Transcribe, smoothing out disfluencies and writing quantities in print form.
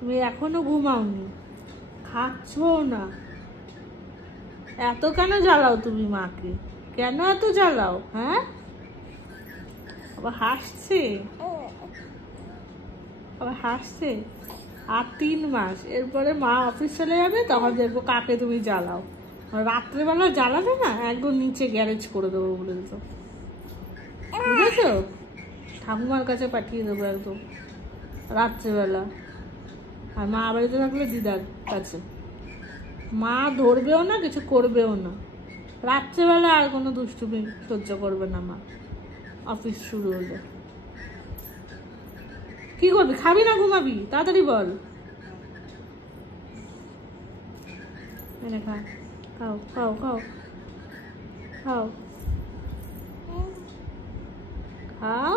তুমি এখনো ঘুমাওনি, খাচ্ছ না, এত কেন জ্বালাও তুমি মাকে? কেন এত জ্বালাও? হ্যাঁ, আবার হাসছে, আবার হাসছে। আর 3 মাস, এরপরে মা অফিস চলে যাবে, তখন দেখবো কাকে তুমি জ্বালাও। রাত্রেবেলা জ্বালাবে না, একদম নিচে গ্যারেজ করে দেবো বলে দিত, বুঝেছো? ঠাকুমার কাছে পাঠিয়ে দেবো একদম রাত্রেবেলা। আর মা বাড়িতে থাকলে দিদার কাছে। মা ধরবেও না, কিছু করবেও না। রাত্রেবেলা আর কোনো দুষ্টুমি সহ্য করবে না মা, অফিস শুরু হলে। কি করবি? খাবি না ঘুমাবি? তাড়াতাড়ি বল। খা, খাও খাও খাও খাও খাও।